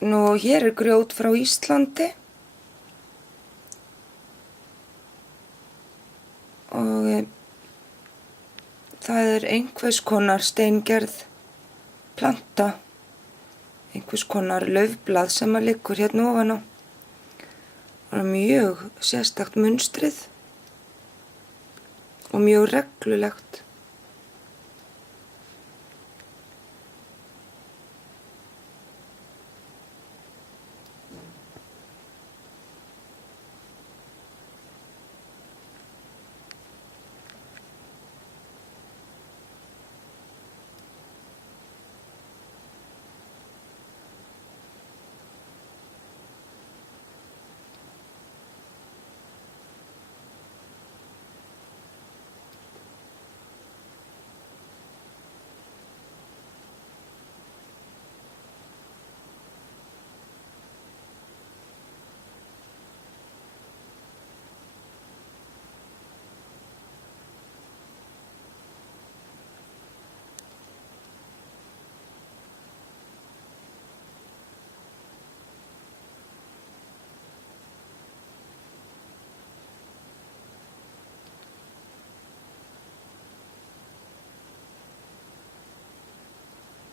Nú, hér grjót frá Íslandi og það einhvers konar steingerð planta, einhvers konar laufblað sem liggur hérna ofan á. Það mjög sérstakt munstrið og mjög reglulegt.